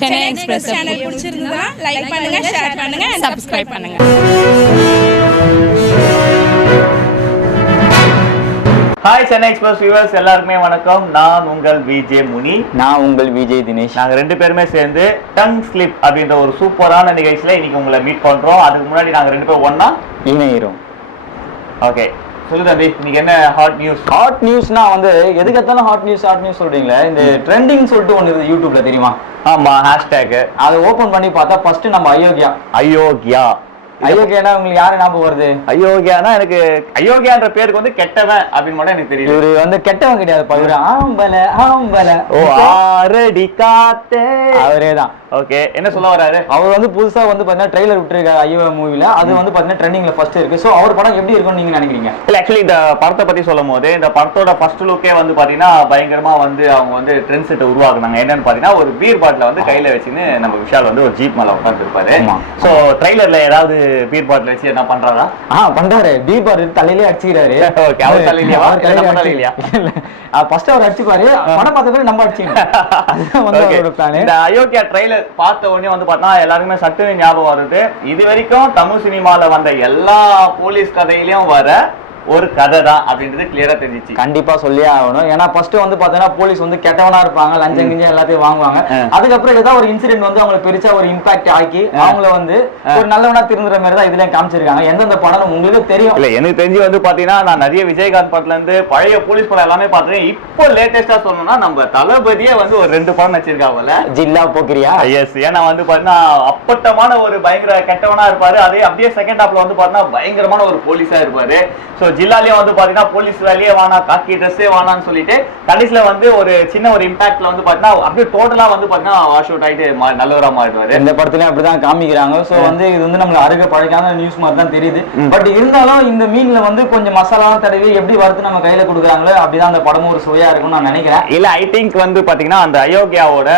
Chennai express channel பிடிச்சிருந்தா like பண்ணுங்க, share பண்ணுங்க, சப்ஸ்கிரைப் பண்ணுங்க. ஹாய் சென்னை எக்ஸ்பிரஸ் வியூவர்ஸ் எல்லாருக்குமே வணக்கம். நான் உங்கள் விஜே முனி. நான் உங்கள் விஜய் தினேஷ். நாங்கள் ரெண்டு பேருமே சேர்ந்து டங் ஸ்லிப் அப்படின்ற ஒரு சூப்பரான நிகழ்ச்சியில் இன்னைக்கு உங்களை மீட் பண்றோம். அதுக்கு முன்னாடி நாங்கள் ரெண்டு பேரும் ஒண்ணா இணையிறோம். ஓகே, சொல்லு தம்பி, இன்னைக்கு என்ன ஹாட் நியூஸ்? ஹாட் நியூஸ்னா வந்து எதுக்கத்தாலும் ஹாட் நியூஸ் சொல்றீங்களே, இந்த ட்ரெண்டிங் சொல்லிட்டு ஒன்று இருக்குது யூடியூப்ல, தெரியுமா? ஆமா, ஹேஷ்டேக். அதை ஓபன் பண்ணி பார்த்தா ஃபர்ஸ்ட் நம்ம அயோக்கியா. அயோக்கியானா உங்களுக்கு யாரு ஞாபகம் வருது? அயோக்கியானா எனக்கு அயோக்கியான்ற பேருக்கு வந்து கெட்டவன் அப்படின்னு மட்டும் எனக்கு தெரியும். இவரு வந்து கெட்டவன் கிடையாது, இவரு ஆம்பல. ஓ, ஆரடி காத்தே, அவரே தான். ஓகே, என்ன சொல்ல வராரு? அவர் வந்து புதுசா வந்து பாத்தீங்கன்னா ட்ரெய்லர் விட்டுருக்காரு ஐயோ மூவில. அது வந்து பாத்தீங்கன்னா ட்ரெண்டிங்ல ஃபர்ஸ்ட் இருக்கு. சோ அவர் படம் எப்படி இருக்கும்னு நீங்க நினைக்கிறீங்க? இல்ல, ஆக்சுவலி இந்த படத்தை பத்தி சொல்லும் போது இந்த படத்தோட ஃபர்ஸ்ட் லுக்கே வந்து பாத்தீங்கன்னா பயங்கரமா வந்து அவங்க வந்து ட்ரெண்ட் செட்டை உருவாக்குனாங்க. என்னன்னு பாத்தீங்கன்னா ஒரு பீர் பாட்டில வந்து கையில வச்சுன்னு நம்ம விஷால் வந்து ஒரு ஜீப் மேல உட்காந்துருப்பாரு. சோ ட்ரெய்லர்ல ஏதாவது பீர் பாட்டில் வச்சு என்ன பண்றாரா? பண்றாரு, பீர் பாட்டில் தலையிலே அடிச்சுக்கிறாரு. ஓகே, அவர் தலையிலயா? அவர் தலையிலயா? ஃபர்ஸ்ட் அவர் அடிச்சுப்பாரு, படம் பார்த்த பிறகு நம்ம அடிச்சீங்க. இந்த அயோக்கியா ட்ரெய்லர் பார்த்த உடனே வந்து பார்த்தா எல்லாருக்குமே சட்டுன்னு ஞாபகம் வருது, இது வரைக்கும் தமிழ் சினிமால வந்த எல்லா போலீஸ் கதையிலயும் வர ஒரு கதை தான் அப்படின்றது கிளியரா தெரிஞ்சிச்சு. கண்டிப்பா சொல்லியே ஆகணும். ஏன்னா ஃபர்ஸ்ட் வந்து பாத்தீங்கன்னா போலீஸ் வந்து கெட்டவனா இருப்பாங்க, லஞ்சம் கிஞ்சம் எல்லாத்தையும் வாங்குவாங்க. அதுக்கப்புறம் ஏதாவது ஒரு இன்சிடென்ட் வந்து அவங்களுக்கு பெருசா ஒரு இம்பாக்ட் ஆக்கி அவங்கள வந்து ஒரு நல்லவனா திருந்துற மாதிரி தான் இதுல காமிச்சிருக்காங்க. எந்தெந்த படம் உங்களுக்கு தெரியும்? இல்ல, எனக்கு தெரிஞ்சு வந்து பாத்தீங்கன்னா நான் நிறைய விஜயகாந்த் படத்துல இருந்து பழைய போலீஸ் படம் எல்லாமே பாத்துறேன். இப்போ லேட்டஸ்டா சொல்லணும்னா நம்ம தளபதியே வந்து ஒரு 2 படம் வச்சிருக்காங்கல்ல, ஜில்லா போக்கிரியா. எஸ், ஏன்னா வந்து பாத்தீங்கன்னா அப்பட்டமான ஒரு பயங்கர கெட்டவனா இருப்பாரு. அதே அப்படியே செகண்ட் ஹாப்ல வந்து பாத்தீங்கன்னா பயங்கரமான ஒரு போலீஸா இருப்பாரு. சோ ஜில்லாலயே வந்து பாத்தீங்கன்னா போலீஸ் வேலையே வேணா, காக்கி ட்ரெஸ்ஸே வேணான்னு சொல்லிட்டு கடைசியில வந்து ஒரு சின்ன ஒரு இம்பாக்ட்ல வந்து பாத்தீங்கன்னா அப்படியே டோட்டலா வந்து பாத்தீங்கன்னா வாஷ் அவுட் ஆயிட்டு நல்லவரா மாறிடுவாரு. இந்த படத்துலயும் அப்படிதான் காமிக்கிறாங்க. சோ வந்து இது வந்து நம்மளுக்கு அருக பழக்கான நியூஸ் மாதிரி தான் தெரியுது. பட் இருந்தாலும் இந்த மீன்ல வந்து கொஞ்சம் மசாலாவும் தடவி எப்படி வறுத்து நம்ம கையில கொடுக்குறாங்களோ அப்படிதான் அந்த படமும் ஒரு சுவையா இருக்கும்னு நான் நினைக்கிறேன். இல்ல, ஐ திங்க் வந்து பாத்தீங்கன்னா அந்த அயோக்கியாவோட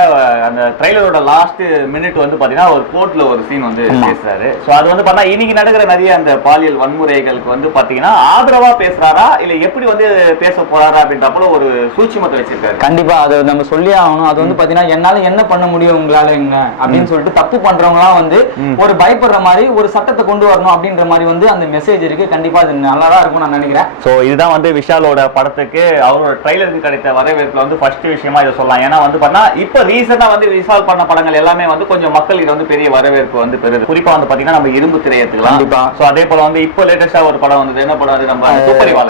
அந்த ட்ரெய்லரோட லாஸ்ட் மினிட் வந்து பாத்தீங்கன்னா ஒரு கோர்ட்ல ஒரு சீன் வந்து பேசுறாரு. சோ அது வந்து பார்த்தா இன்னைக்கு நடக்கிற நிறைய அந்த பாலியல் வன்முறைகளுக்கு வந்து பாத்தீங்கன்னா ஆதரவா பேசுறாரா இல்ல எப்படி வந்து பேச போறாரா அப்படின்றப்போ ஒரு சூட்சுமத்தை வச்சிருக்காரு. கண்டிப்பா அது நம்ம சொல்லி ஆகணும். அது வந்து பாத்தீங்கன்னா என்னால என்ன பண்ண முடியும் உங்களால எங்க அப்படின்னு சொல்லிட்டு தப்பு பண்றவங்களாம் வந்து ஒரு பயப்படுற மாதிரி ஒரு சட்டத்தை கொண்டு வரணும் அப்படின்ற மாதிரி வந்து அந்த மெசேஜ் இருக்கு. கண்டிப்பா அது நல்லாதான் இருக்கும் நான் நினைக்கிறேன். சோ இதுதான் வந்து விஷாலோட படத்துக்கு அவரோட ட்ரெய்லருக்கு கிடைத்த வரவேற்புல வந்து ஃபர்ஸ்ட் விஷயமா இதை சொல்லலாம். ஏன்னா வந்து பாத்தீங்கன்னா இப்ப ரீசெண்டா வந்து விஷால் பண்ண படங்கள் எல்லாமே வந்து கொஞ்சம் மக்கள் இதை வந்து பெரிய வரவேற்பு வந்து பெறுது. குறிப்பா வந்து பாத்தீங்கன்னா நம்ம இரும்பு திரை எடுத்துக்கலாம். கண்டிப்பா. சோ அதே போல வந்து இப்போ லேட்டஸ்டா ஒரு படம் வந்து என்ன படம் அது, நம்ம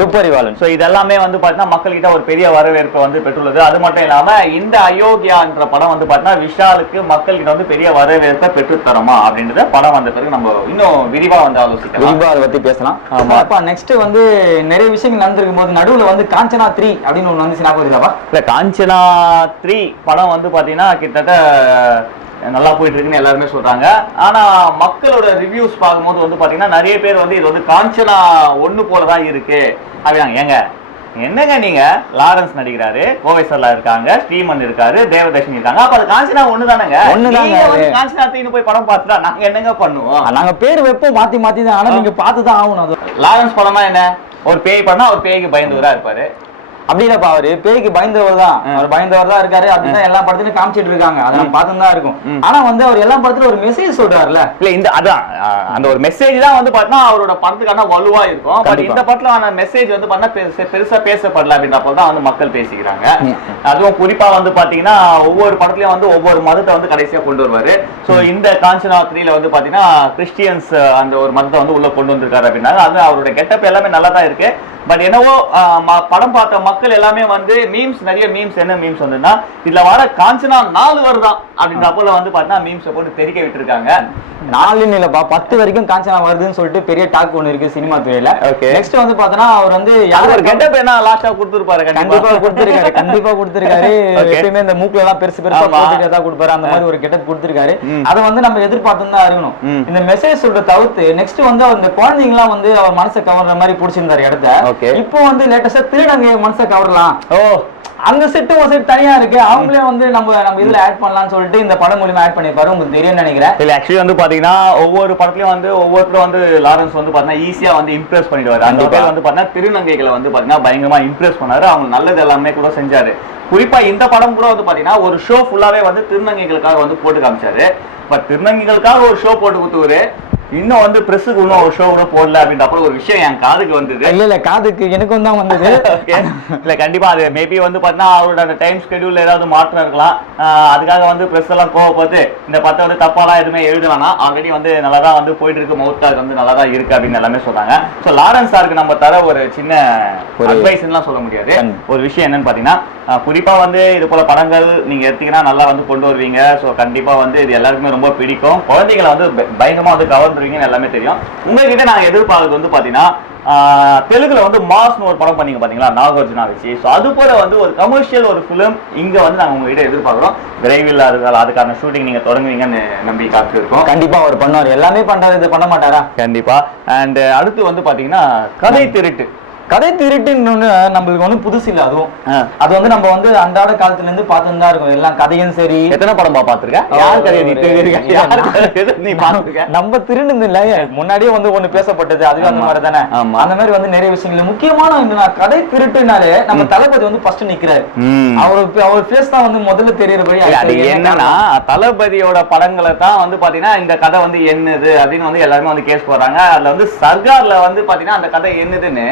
துப்பறிவாளன். சோ இதெல்லாமே வந்து பாத்தீங்கன்னா மக்கள் கிட்ட ஒரு பெரிய வரவேற்பு வந்து பெற்றுள்ளது. அது மட்டும் இல்லாம இந்த அயோக்கியான்ற படம் வந்து பாத்தீங்கன்னா விஷாலுக்கு மக்கள் கிட்ட வந்து பெரிய வரவேற்பை பெற்று தரமா அப்படின்றத படம் வந்த பிறகு நம்ம இன்னும் விரிவா வந்து ஆலோசிக்கலாம், விரிவா அதை பத்தி பேசலாம். அப்ப நெக்ஸ்ட் வந்து நிறைய விஷயங்கள் நடந்திருக்கும் போது நடுவுல வந்து காஞ்சனா 3 அப்படின்னு ஒண்ணு வந்து ஞாபகம். இல்ல, காஞ்சனா 3 படம் வந்து பாத்தீங்கன்னா கிட்டத்தட்ட நல்லா போயிட்டு இருக்குன்னு எல்லாருமே சொல்றாங்க. ஆனா மக்களோட ரிவ்யூஸ் பார்க்கும்போது வந்து பாத்தீங்கன்னா நிறைய பேர் வந்து இது வந்து காஞ்சனா 1 போலதான் இருக்கு அப்படின்னாங்க. ஏங்க என்னங்க நீங்க, லாரன்ஸ் நடிக்கிறாரு, கோவை சர்லா இருக்காங்க, ஸ்ரீமன் இருக்காரு, தேவதர்ஷினி இருக்காங்க, அப்ப அது காஞ்சனா 1 தானங்க. காஞ்சனா 3 போய் படம் பார்த்துட்டா நாங்க என்னங்க பண்ணுவோம்? நாங்க பேர் வைப்போம் மாத்தி மாத்தி தான். ஆனா நீங்க பார்த்துதான் ஆகணும். லாரன்ஸ் படம்னா என்ன, ஒரு பேய் படம், ஒரு பேய்க்கு பயந்துவரா இருப்பாரு. அப்படி இல்லப்பா, அவரு பேய்க்கு பயந்தவர் தான், அவர் பயந்தவர் தான் இருக்காரு. அப்படிதான் எல்லா படத்துலயும் காமிச்சிட்டு இருக்காங்க. அதை நம்ம பார்த்து தான் இருக்கும். ஆனா வந்து அவர் எல்லா படத்துல ஒரு மெசேஜ் சொல்றாருல. இல்ல, இந்த அதான் அந்த ஒரு மெசேஜ் தான் வந்து பாத்தீங்கன்னா அவரோட படத்துக்கான வலுவா இருக்கும். பட் இந்த படத்துல ஆன மெசேஜ் வந்து பாத்தீங்கன்னா பெருசா பேசப்படல அப்படின்றப்போ தான் வந்து மக்கள் பேசிக்கிறாங்க. அதுவும் குறிப்பா வந்து பாத்தீங்கன்னா ஒவ்வொரு படத்துலயும் வந்து ஒவ்வொரு மதத்தை வந்து கடைசியா கொண்டு வருவாரு. சோ இந்த காஞ்சனா 3ல வந்து பாத்தீங்கன்னா கிறிஸ்டியன்ஸ் அந்த ஒரு மதத்தை வந்து உள்ள கொண்டு வந்திருக்காரு அப்படின்னாங்க. அது அவருடைய கெட்டப் எல்லாமே நல்லா தான் இருக்கு. பட் என்னவோ படம் பார்த்த மக்கள் எல்லாமே வந்து மீம்ஸ், நிறைய மீம்ஸ், என்ன மீம்ஸ் வந்துன்னா இதுல வர காஞ்சனா 4 வருதான் அப்படின்றப்போல வந்து பாத்தீங்கன்னா மீம்ஸை போட்டு தெரிக்க விட்டுருக்காங்க. 4 இல்லப்பா 10 வரைக்கும் காஞ்சனா வருதுன்னு சொல்லிட்டு பெரிய டாக் ஒண்ணு இருக்கு சினிமா துறையில. நெக்ஸ்ட் வந்து பாத்தீங்கன்னா அவர் வந்து யார் கெட்டப் என்ன லாஸ்டா கொடுத்திருப்பாரு. கண்டிப்பா கொடுத்திருக்காரு. எப்பயுமே இந்த மூக்குல எல்லாம் பெருசு பெருசா போட்டுட்டு தான் கொடுப்பாரு. அந்த மாதிரி ஒரு கெட்டப் கொடுத்திருக்காரு. அதை வந்து நம்ம எதிர்பார்த்து தான் இருக்கணும். இந்த மெசேஜ் சொல்ற தவிர்த்து நெக்ஸ்ட் வந்து அந்த குழந்தைங்க எல்லாம் வந்து அவர் மனசை கவர்ற மாதிரி பிடிச்சிருந்தாரு இடத்த. இப்போ வந்து லேட்டஸ்டா திருடங்க மனசை கவரலாம். அந்த செட் தனியா இருக்கு, அவங்களே வந்து நம்ம இதுல ஆட் பண்ணலாம்னு சொல்லிட்டு இந்த படம் மூலியமா ஆட் பண்ணிருப்பாரு. உங்களுக்கு தெரியும்னு நினைக்கிறேன். இல்ல ஆக்சுவலி வந்து பாத்தீங்கன்னா ஒவ்வொரு படத்துலயும் வந்து ஒவ்வொருத்தரும் வந்து லாரன்ஸ் வந்து பாத்தீங்கன்னா ஈஸியா வந்து இம்ப்ரெஸ் பண்ணிடுவாரு. அந்த பேர் வந்து பாத்தீங்கன்னா திருநங்கைகளை வந்து பாத்தீங்கன்னா பயங்கரமா இம்ப்ரெஸ் பண்ணாரு. அவங்க நல்லது எல்லாமே கூட செஞ்சாரு. குறிப்பா இந்த படம் கூட வந்து பாத்தீங்கன்னா ஒரு ஷோ ஃபுல்லாவே வந்து திருநங்கைகளுக்காக வந்து போட்டு காமிச்சாரு. பட் திருநங்கைகளுக்காக ஒரு ஷோ போட்டு கொடுத்துவாரு, இன்னும் வந்து பிரஸுக்கு இன்னும் ஒரு ஷோ கூட போடல அப்படின்றப்ப ஒரு விஷயம் என் காதுக்கு வந்தது. இல்ல காதுக்கு எனக்கும் தான் வந்தது. இல்ல கண்டிப்பா அது மேபி வந்து பாத்தீங்கன்னா அவரோட அந்த டைம் ஸ்கெடியூல்ல ஏதாவது மாற்றம் இருக்கலாம். அதுக்காக வந்து பிரஸ் எல்லாம் கோவப்பட்டு இந்த படத்தை வந்து தப்பாலாம் எதுவுமே எழுதுவானா, ஆல்ரெடி வந்து நல்லா தான் வந்து போயிட்டு இருக்கு, மவுத்தாக் வந்து நல்லா தான் இருக்கு அப்படின்னு எல்லாமே சொல்றாங்க. ஸோ லாரன்ஸ் சாருக்கு நம்ம தர ஒரு சின்ன அட்வைஸ்லாம் சொல்ல முடியாது. ஒரு விஷயம் என்னன்னு பாத்தீங்கன்னா குறிப்பா வந்து இது போல படங்கள் நீங்க எடுத்தீங்கன்னா நல்லா வந்து கொண்டு வருவீங்க. ஸோ கண்டிப்பா வந்து இது எல்லாருக்குமே ரொம்ப பிடிக்கும். குழந்தைகளை வந்து பயங்கரமா வந்து கவர்ந்துருவீங்கன்னு எல்லாமே தெரியும். உங்ககிட்ட நாங்க எதிர்பார்க்கறது வந்து பாத்தீங்கன்னா தெலுங்குல வந்து மாஸ்னு ஒரு படம் பண்ணீங்க பாத்தீங்களா, நாகார்ஜுனா வச்சு. ஸோ அது போல வந்து ஒரு கமர்ஷியல் ஒரு ஃபிலிம் இங்க வந்து நாங்க உங்ககிட்ட எதிர்பார்க்கிறோம். விரைவில் அதுக்கான ஷூட்டிங் நீங்க தொடங்குவீங்கன்னு நம்பி காத்து இருக்கோம். கண்டிப்பா அவர் பண்ணுவார், எல்லாமே பண்றாரு, இது பண்ண மாட்டாரா? கண்டிப்பா. அண்ட் அடுத்து வந்து பாத்தீங்கன்னா கதை திருட்டுன்னு நம்மளுக்கு வந்து புதுசு இல்ல. அதுவும் அது வந்து நம்ம வந்து அன்றாட காலத்துல இருந்து பார்த்துட்டு தான் இருக்கும். எல்லாம் கதையும் சரி. எத்தனை படமா பாத்துருக்க? நம்ம திருடுந்து இல்ல, முன்னாடியே வந்து ஒண்ணு பேசப்பட்டது, அதுவே அந்த மாதிரி தானே. அந்த மாதிரி வந்து நிறைய விஷயங்கள் முக்கியமான கதை திருட்டுனாலே நம்ம தளபதி வந்து ஃபர்ஸ்ட் நிக்கிறாரு. அவர் பேஸ் தான் வந்து முதல்ல தெரியறபடி. அது என்னன்னா தளபதியோட படங்களை தான் வந்து பாத்தீங்கன்னா இந்த கதை வந்து என்னது அப்படின்னு வந்து எல்லாருமே வந்து கேஸ் போடுறாங்க. அதுல வந்து சர்கார்ல வந்து பாத்தீங்கன்னா அந்த கதை என்னதுன்னு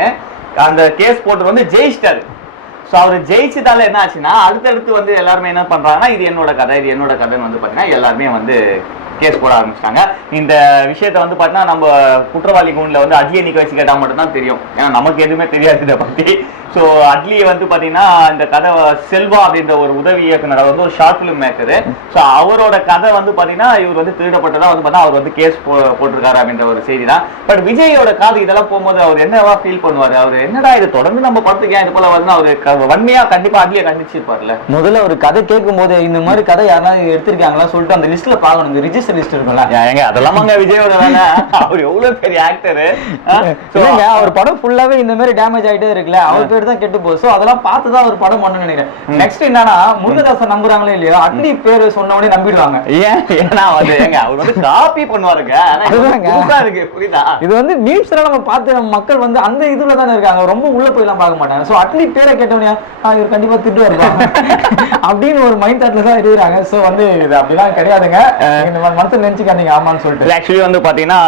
அந்த கேஸ் போட்டு வந்து ஜெயிச்சிட்டாரு. ஸோ அவர் ஜெயிச்சதால என்ன ஆச்சுன்னா அடுத்தடுத்து வந்து எல்லாருமே என்ன பண்றாங்கன்னா இது என்னோட கதைன்னு வந்து பாத்தீங்கன்னா எல்லாருமே வந்து கேஸ் போட ஆரம்பிச்சிட்டாங்க. இந்த விஷயத்த வந்து பாத்தீங்கன்னா நம்ம குற்றவாளி கூண்டில் வந்து அட்லியை நிக்க வச்சு கேட்டா மட்டும் தான் தெரியும், ஏன்னா நமக்கு எதுவுமே தெரியாது இதை பத்தி. ஸோ அட்லியை வந்து பாத்தீங்கன்னா இந்த கதை செல்வா அப்படின்ற ஒரு உதவி இயக்குனர் வந்து ஒரு ஷார்ட் பிலிம் மேக்கரு. ஸோ அவரோட கதை வந்து பாத்தீங்கன்னா இவர் வந்து திருடப்பட்டதா வந்து பார்த்தா அவர் வந்து கேஸ் போட்டிருக்காரு அப்படின்ற ஒரு செய்தி தான். பட் விஜயோட காது இதெல்லாம் போகும்போது அவர் என்னவா ஃபீல் பண்ணுவாரு? அவர் என்னடா இது தொடர்ந்து நம்ம படத்துக்கு ஏன் இது போல வந்து அவரு வன்மையா கண்டிப்பா அட்லியை கண்டிச்சிருப்பாருல்ல. முதல்ல ஒரு கதை கேட்கும் போது இந்த மாதிரி கதை யாராவது எடுத்திருக்காங்களா சொல்லிட்டு அந்த லிஸ்ட்ல பாக்கணும், ரிஜிஸ்டர் லிஸ்ட் இருக்கும்ல. ஏங்க அதெல்லாம் விஜயோட வேலை, அவர் எவ்வளவு பெரிய ஆக்டர். அவர் படம் ஃபுல்லாவே இந்த மாதிரி டேமேஜ் ஆயிட்டே இருக்குல்ல, அவர் பேர் தான் கெட்டு போகுது. சோ அதெல்லாம் பார்த்துதான் ஒரு படம் பண்ணணும்னு நினைக்கிறேன். நெக்ஸ்ட் என்னன்னா முருகதாசன் நம்புறாங்களே இல்லையோ அட்லி பேரு சொன்ன உடனே நம்பிடுவாங்க. ஏன்னா அவர் வந்து காப்பி பண்ணுவாருங்க. புரியுதா? இது வந்து மீம்ஸ் எல்லாம் நம்ம பார்த்து மக்கள் வந்து அந்த இதுல தானே இருக்காங்க, ரொம்ப உள்ள போய் எல்லாம் பார்க்க மாட்டாங்க. சோ அட்லி பேரை கேட்டவனே இவர் கண்டிப்பா திட்டு வருவாங்க அப்படின்னு ஒரு மைண்ட் தாட்ல தான் இருக்கிறாங்க. சோ வந்து இது அப்படிலாம் கிடையாதுங்க, மனசுல நினைச்சுக்காதீங்க ஆமான்னு சொல்லிட்டு. ஆக்சுவலி வந்து பாத்தீங்கன்னா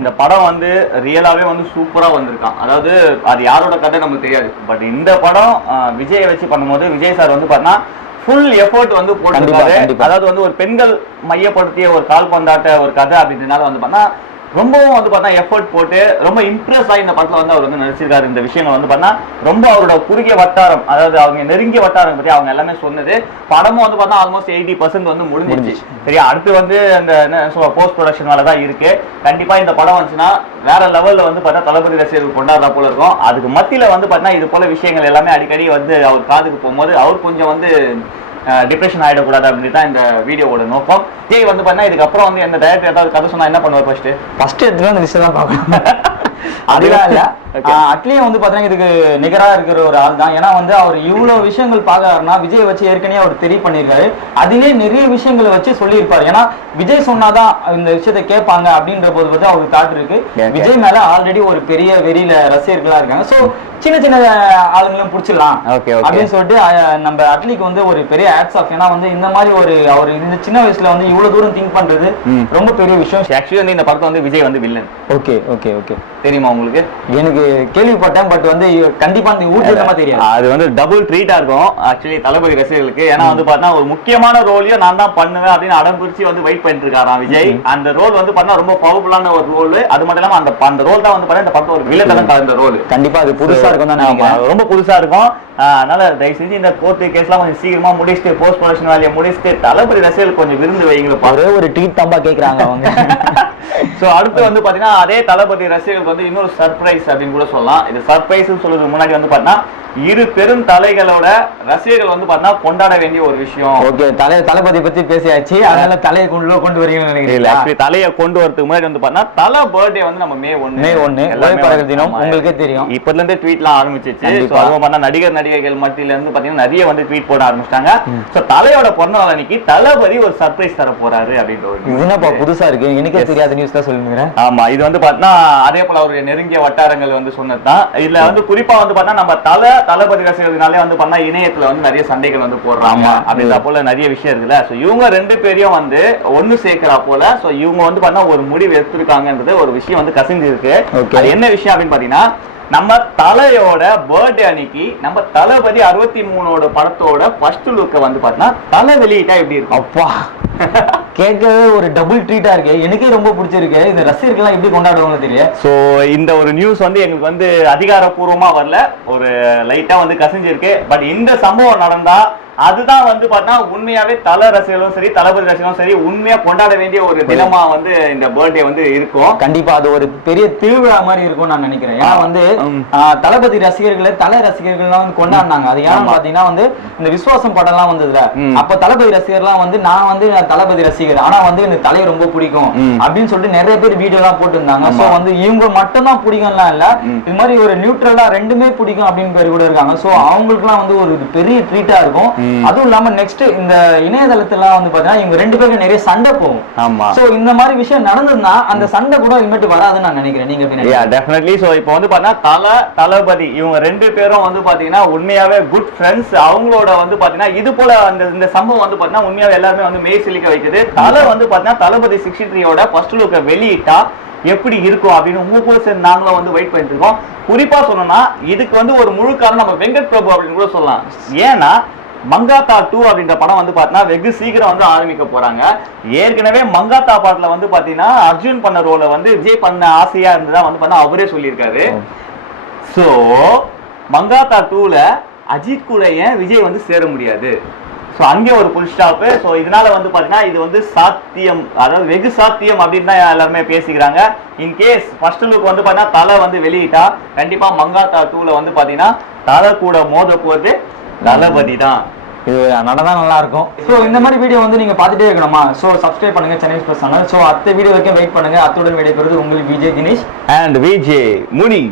இந்த படம் வந்து ரியலாவே வந்து சூப்பரா வந்திருக்கான். அதாவது அது யாரோட கதை நமக்கு தெரியாது. பட் இந்த படம் விஜயை வச்சு பண்ணும்போது விஜய் சார் வந்து பாத்தீங்கன்னா ஃபுல் எஃபோர்ட் வந்து போட்டுருக்காரு. அதாவது வந்து ஒரு பெண்கள் மையப்படுத்திய ஒரு கால்பந்தாட்ட ஒரு கதை அப்படின்றதுனால வந்து பார்த்தா ரொம்பவும் வந்து பார்த்தா எஃபர்ட் போட்டு ரொம்ப இம்ப்ரெஸ் ஆகி இந்த படத்தில் வந்து அவர் வந்து நடிச்சிருக்காரு. இந்த விஷயங்கள் வந்து பார்த்தா ரொம்ப அவரோட குறுகிய வட்டாரம், அதாவது அவங்க நெருங்கிய வட்டாரம் பற்றி அவங்க எல்லாமே சொன்னது. படமும் வந்து பார்த்தா ஆல்மோஸ்ட் 80% வந்து முடிஞ்சிருச்சு. சரியா, அடுத்து வந்து அந்த போஸ்ட் ப்ரொடக்ஷன் வேலை தான் இருக்கு. கண்டிப்பா இந்த படம் வந்துச்சுன்னா வேற லெவல்ல வந்து பார்த்தா தளபதி ரசிகர்கள் கொண்டாடுறா போல இருக்கும். அதுக்கு மத்தியில வந்து பார்த்தா இது போல விஷயங்கள் எல்லாமே அடிக்கடி வந்து அவர் காதுக்கு போகும்போது அவர் கொஞ்சம் வந்து டிப்ரெஷன் ஆயிடக்கூடாது அப்படின்னு தான் இந்த வீடியோவோட நோக்கம். ஜெய் வந்து பண்ணா இதுக்கப்புறம் வந்து எந்த டைரக்டர் ஏதாவது கதை சொன்னா என்ன பண்ணுவார்? ஃபர்ஸ்ட் எடுத்து அந்த லிஸ்ட் தான் பார்க்கணும். அதுதான் இல்ல, அட்லியும் வந்து பாத்தீங்கன்னா இதுக்கு நிகரா இருக்கிற ஒரு ஆள் தான். ஏன்னா வந்து அவர் இவ்வளவு விஷயங்கள் பாக்குறாருன்னா விஜய் வச்சு ஏற்கனவே அவர் தெரிய பண்ணிருக்காரு. அதிலே நிறைய விஷயங்களை வச்சு சொல்லியிருப்பாரு. ஏன்னா விஜய் சொன்னாதான் இந்த விஷயத்தை கேட்பாங்க அப்படின்ற போது வந்து அவருக்கு தாட் இருக்கு. விஜய் மேல ஆல்ரெடி ஒரு பெரிய வெறியில ரசிகர்களா இருக்காங்க. சோ சின்ன சின்ன ஆளுங்களும் பிடிச்சிடலாம் அப்படின்னு சொல்லிட்டு நம்ம அட்லிக்கு வந்து ஒரு பெரிய ஹேட்ஸ் ஆஃப். ஏன்னா வந்து இந்த மாதிரி ஒரு அவர் இந்த சின்ன வயசுல வந்து இவ்வளவு தூரம் திங்க் பண்றது ரொம்ப பெரிய விஷயம். ஆக்சுவலி வந்து இந்த படத்தை வந்து விஜய் வந்து வில்லன். ஓகே ஓகே ஓகே தெரியுமா உங்களுக்கு? எனக்கு கேள்விப்பட்டேன், பட் வந்து கண்டிப்பா அந்த ஊர்ஜிதமா தெரியும். அது வந்து டபுள் ட்ரீட்டா இருக்கும் ஆக்சுவலி தளபதி ரசிகர்களுக்கு. ஏன்னா வந்து பார்த்தா ஒரு முக்கியமான ரோலையும் நான் தான் பண்ணுவேன் அப்படின்னு அடம் பிடிச்சி வந்து வெயிட் பண்ணிட்டு இருக்காராம் விஜய். அந்த ரோல் வந்து பார்த்தா ரொம்ப பவர்ஃபுல்லான ஒரு ரோல். அது மட்டும் இல்லாம அந்த ரோல் தான் வந்து பார்த்தா இந்த படத்தை ஒரு வில்லன் கலந்த ரோல். கண்டிப்பா அது புதுசா இருக்கும் தான், ரொம்ப புதுசா இருக்கும். அதனால தயவு செஞ்சு இந்த கோர்ட் கேஸ்லாம் கொஞ்சம் சீக்கிரமா முடிச்சுட்டு போஸ்ட் ப்ரொடக்ஷன் வேலையை முடிச்சுட்டு தளபதி ரசிகர்களுக்கு கொஞ்சம் விருந்து வைங்க. ஒரே ஒரு ட்வீட் தம்பா கேக்குறாங்க அவங்க. சோ அடுத்து வந்து பாத்தீங்கன்னா அதே தளபதி ரசிகர்களுக்கு வந்து இன்னொரு சர்ப்ரைஸ் அப்படின்னு அப்படின்னு கூட சொல்லலாம். இது சர்ப்ரைஸ் சொல்றதுக்கு முன்னாடி வந்து பாத்தீங்கன்னா இரு பெரும் தலைகளோட ரசிகர்கள் வந்து பாத்தீங்கன்னா கொண்டாட வேண்டிய ஒரு விஷயம். ஓகே, தளபதி பத்தி பேசியாச்சு, அதனால தலையை கொண்டு வரீங்கன்னு நினைக்கிறீங்க. தலையை கொண்டு வரதுக்கு முன்னாடி வந்து பாத்தீங்கன்னா தலை பர்த்டே வந்து நம்ம மே 1 தினம் உங்களுக்கே தெரியும். இப்பல இருந்தே ட்வீட்லாம் ஆரம்பிச்சிச்சு. அதுவும் பார்த்தா நடிகர்கள் மத்தியில இருந்து பாத்தீங்கன்னா நிறைய வந்து ட்வீட் போட ஆரம்பிச்சிட்டாங்க. சோ தலையோட பிறந்த நாள் அன்னைக்கு தளபதி ஒரு சர்ப்ரைஸ் தர போறாரு அப்படின்ற ஒரு என்னப்பா புதுசா இருக்கு, எனக்கே தெரியாத நியூஸ் தான் சொல்லுங்க. ஆமா, இது வந்து பாத்தீங்கன்னா அதே போல அவருடைய நெருங்கிய வட்டாரங்கள் வந்து சொன்னதுதான். இதுல வந்து குறிப்பா வந்து பாத்தீங்கன்னா நம்ம தளபதி ரசிகர்களாலே வந்து பண்ணா இணையத்துல வந்து நிறைய சண்டைகள் வந்து போடுறாங்க அப்படின்ற போல நிறைய விஷயம் இருக்குல்ல. சோ இவங்க 2 பேரையும் வந்து ஒண்ணு சேர்க்கிறா போல. சோ இவங்க வந்து பண்ணா ஒரு முடிவு எடுத்திருக்காங்கன்றது ஒரு விஷயம் வந்து கசிஞ்சு இருக்கு. அது என்ன விஷயம் அப்படின்னு பாத்தீங்கன்னா, நம்ம தலையோட பர்த்டே அன்னைக்கு நம்ம தளபதி 63 படத்தோட ஃபர்ஸ்ட் லுக்க வந்து பாத்தீங்கன்னா தலை வெளியிட்டா எப்படி இருக்கும்? அப்பா, கேட்கவே ஒரு டபுள் ட்ரீட்டா இருக்கு. எனக்கே ரொம்ப பிடிச்சிருக்கு. இந்த ரசிகர்கள்லாம் எப்படி கொண்டாடுவாங்க தெரியல. சோ இந்த ஒரு நியூஸ் வந்து எங்களுக்கு வந்து அதிகாரப்பூர்வமா வரல, ஒரு லைட்டா வந்து கசிஞ்சிருக்கு. பட் இந்த சம்பவம் நடந்தா அதுதான் வந்து பார்த்தா உண்மையாவே தல ரசிகர்களும் சரி தளபதி ரசிகர்களும் சரி உண்மையா கொண்டாட வேண்டிய ஒரு தினமா வந்து இந்த பர்த்டே வந்து இருக்கும். கண்டிப்பா அது ஒரு பெரிய திருவிழா மாதிரி இருக்கும் நான் நினைக்கிறேன். ஏன்னா வந்து தளபதி ரசிகர்களை ரசிகர்கள்லாம் வந்து கொண்டாடினாங்க. அது ஏன்னு பாத்தீங்கன்னா வந்து இந்த விசுவாசம் படம் எல்லாம் வந்ததுல, அப்ப தளபதி ரசிகர்லாம் வந்து நான் வந்து தளபதி ரசிகர், ஆனா வந்து எனக்கு தலையை ரொம்ப பிடிக்கும் அப்படின்னு சொல்லிட்டு நிறைய பேர் வீடியோ எல்லாம் போட்டு இருந்தாங்க. சோ வந்து இவங்க மட்டும் தான் பிடிக்கும்லாம் இல்ல, இது மாதிரி ஒரு நியூட்ரலா 2மே பிடிக்கும் அப்படின்னு பேர் கூட இருக்காங்க. சோ அவங்களுக்கு எல்லாம் வந்து ஒரு பெரிய ட்ரீட்டா இருக்கும். அதுவும் இல்லாம நெக்ஸ்ட் இந்த இணையதளத்துல வந்து பாத்தீங்கன்னா இவங்க 2 பேருக்கு நிறைய சண்டை போகும். ஆமா, சோ இந்த மாதிரி விஷயம் நடந்ததுன்னா அந்த சண்டை கூட இனிமேட்டு வராதுன்னு நான் நினைக்கிறேன். நீங்க டெஃபினெட்லி. சோ இப்போ வந்து பாத்தீங்கன்னா தளபதி இவங்க 2 பேரும் வந்து பாத்தீங்கன்னா உண்மையாவே குட் ஃப்ரெண்ட்ஸ். அவங்களோட வந்து பாத்தீங்கன்னா இது போல இந்த சம்பவம் வந்து பாத்தீங்கன்னா உண்மையாவே எல்லாருமே வந்து மெய் சிலிக்க வைக்குது. தலை வந்து பாத்தீங்கன்னா தளபதி 63யோட ஃபர்ஸ்ட் லுக்க வெளியிட்டா எப்படி இருக்கும் அப்படின்னு உங்க கூட சேர்ந்து நாங்களும் வந்து வெயிட் பண்ணிட்டு இருக்கோம். குறிப்பா சொல்லணும்னா இதுக்கு வந்து ஒரு முழு காரணம் நம்ம வெங்கட் பிரபு அப்படின்னு கூட சொல்லலாம். ஏன்னா மங்காத்தா 2 அப்படின்ற படம் வந்து பாத்தீங்கன்னா வெகு சீக்கிரம் வந்து ஆரம்பிக்க போறாங்க. ஏற்கனவே மங்காத்தா படத்துல வந்து பாத்தீங்கன்னா அர்ஜுன் பண்ண ரோல வந்து விஜய் பண்ண ஆசையா இருந்ததா வந்து பாத்தீங்கன்னா அவரே சொல்லியிருக்காரு. சோ மங்காத்தா 2ல அஜித் கூட ஏன் விஜய் வந்து சேர முடியாது? ஸோ அங்கே ஒரு புல் ஸ்டாப்பு. ஸோ இதனால வந்து பார்த்தீங்கன்னா இது வந்து சாத்தியம், அதாவது வெகு சாத்தியம் அப்படின்னு தான் எல்லாருமே பேசிக்கிறாங்க. இன்கேஸ் ஃபர்ஸ்ட் லுக் வந்து பார்த்தீங்கன்னா தலை வந்து வெளியிட்டா கண்டிப்பாக மங்காத்தா 2ல வந்து பார்த்தீங்கன்னா தலை கூட மோத போது தளபதி தான். இது நடந்தா நல்லா இருக்கும். ஸோ இந்த மாதிரி வீடியோ வந்து நீங்க பார்த்துட்டே இருக்கணுமா? ஸோ சப்ஸ்கிரைப் பண்ணுங்க சென்னை எக்ஸ்பிரஸ் சேனல். ஸோ அடுத்த வீடியோ வரைக்கும் வெயிட் பண்ணுங்க. அத்துடன் விடைபெறுவது உங்கள் விஜய் தினேஷ் அண்ட் விஜய் முனி.